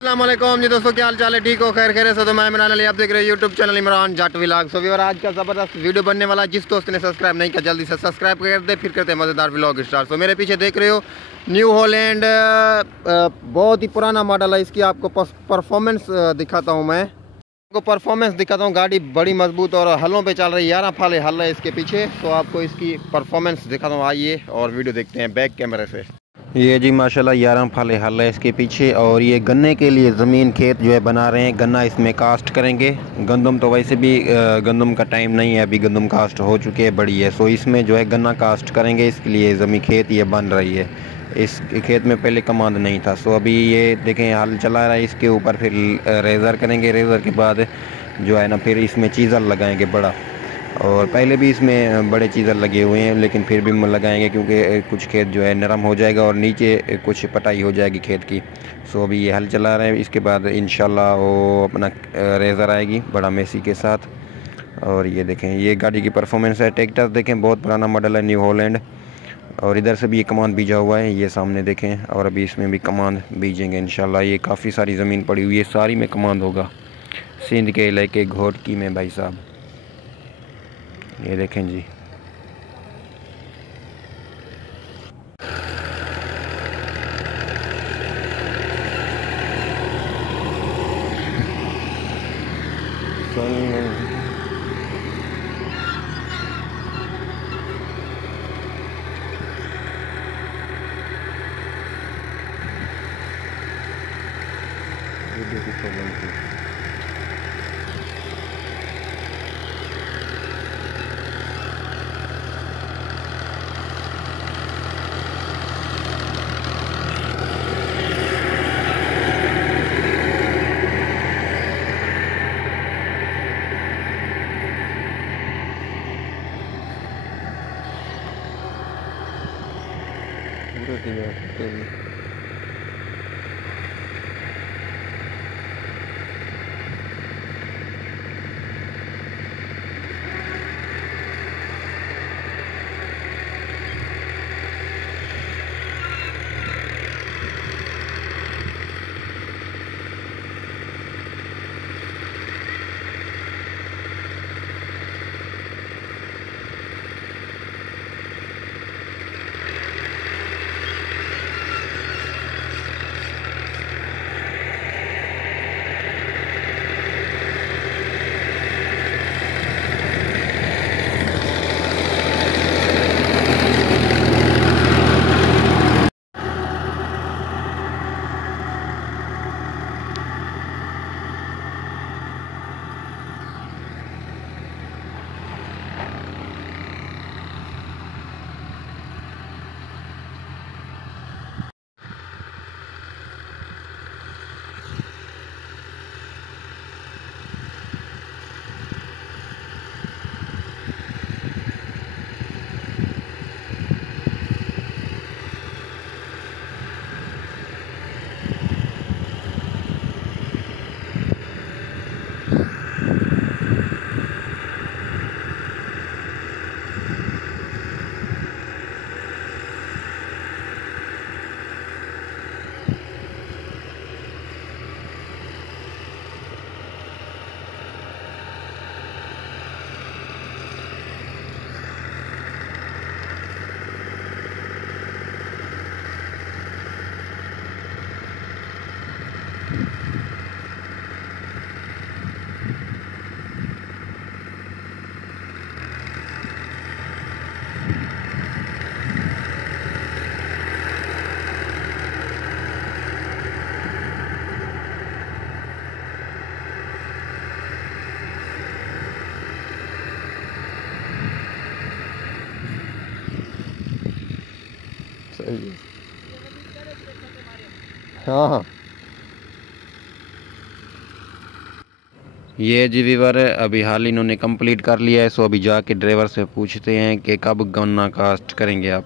अस्सलामुअलैकुम जी दोस्तों, क्या हाल चाल है? ठीक हो? खैर खैर से? तो मैं इमरान अली, आप देख रहे हैं YouTube channel Imran Jat vlog. So viewer, आज का ज़बरदस्त वीडियो बनने वाला है। जिस दोस्त ने सब्सक्राइब नहीं किया जल्दी से सब्सक्राइब कर दे, फिर करते हैं मज़ेदार व्लॉग स्टार्ट। तो मेरे पीछे देख रहे हो न्यू हॉलैंड, बहुत ही पुराना मॉडल है। इसकी आपको परफॉर्मेंस दिखाता हूँ। मैं आपको परफॉर्मेंस दिखाता हूँ। गाड़ी बड़ी मजबूत और हलों पे चल रही है, 11 फाले हल है इसके पीछे। तो आपको इसकी परफॉर्मेंस दिखाता हूँ, आइए और वीडियो देखते हैं बैक कैमरे से। ये जी माशाल्लाह 11 फाले हल है इसके पीछे। और ये गन्ने के लिए ज़मीन खेत जो है बना रहे हैं, गन्ना इसमें कास्ट करेंगे। गंदम तो वैसे भी गंदम का टाइम नहीं है, अभी गंदम कास्ट हो चुकी है, बड़ी है। सो इसमें जो है गन्ना कास्ट करेंगे, इसके लिए ज़मीन खेत ये बन रही है। इस खेत में पहले कमांद नहीं था। सो अभी ये देखें हल चला रहा है, इसके ऊपर फिर रेज़र करेंगे। रेज़र के बाद जो है ना फिर इसमें चीज़र लगाएंगे बड़ा। और पहले भी इसमें बड़े चीज़र लगे हुए हैं, लेकिन फिर भी लगाएंगे क्योंकि कुछ खेत जो है नरम हो जाएगा और नीचे कुछ पटाई हो जाएगी खेत की। सो अभी ये हल चला रहे हैं, इसके बाद इंशाल्लाह वो अपना रेज़र आएगी बड़ा मेसी के साथ। और ये देखें ये गाड़ी की परफॉर्मेंस है। ट्रैक्टर देखें बहुत पुराना मॉडल है, न्यू हॉलैंड। और इधर से भी ये कमांद बीजा हुआ है, ये सामने देखें। और अभी इसमें भी कमांद बीजेंगे इंशाल्लाह। ये काफ़ी सारी ज़मीन पड़ी हुई है, सारी में कमांद होगा। सिंध के इलाके घोटकी में भाई साहब, ये देखें जी। वीडियो की प्रॉब्लम थी। पूरा दिया सही है। हाँ, ये जी वीवर अभी हाल इन्होंने कंप्लीट कर लिया है। सो अभी जाके ड्राइवर से पूछते हैं कि कब गन्ना कास्ट करेंगे आप।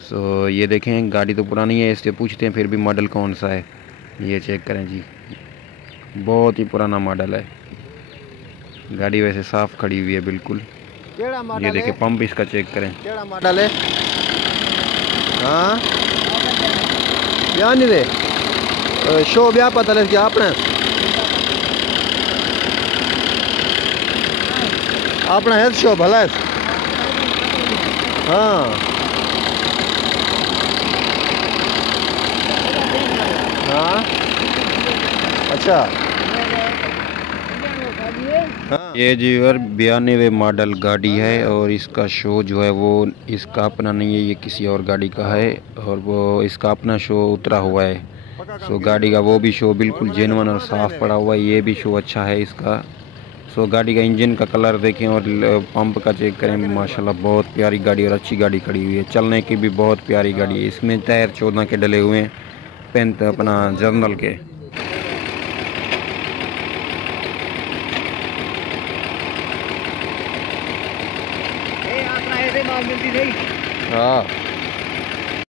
सो ये देखें गाड़ी तो पुरानी है, इससे पूछते हैं फिर भी मॉडल कौन सा है। ये चेक करें जी, बहुत ही पुराना मॉडल है। गाड़ी वैसे साफ़ खड़ी हुई है बिल्कुल। ये देखिए पंप इसका चेक करें। केड़ा मॉडल है? हाँ, क्या नहीं दे शो ब्याह पता लग क्या आपने अपना है शो भला है। हाँ हाँ अच्छा हाँ। ये जो है 92 मॉडल गाड़ी है और इसका शो जो है वो इसका अपना नहीं है, ये किसी और गाड़ी का है और वो इसका अपना शो उतरा हुआ है। सो गाड़ी का वो भी शो बिल्कुल जेन्युइन और साफ़ पड़ा हुआ है, ये भी शो अच्छा है इसका। सो गाड़ी का इंजन का कलर देखें और पंप का चेक करें, माशाल्लाह बहुत प्यारी गाड़ी और अच्छी गाड़ी खड़ी हुई है, चलने की भी बहुत प्यारी गाड़ी है। इसमें टायर 14 के डले हुए हैं, पेंट अपना जर्नल के। हाँ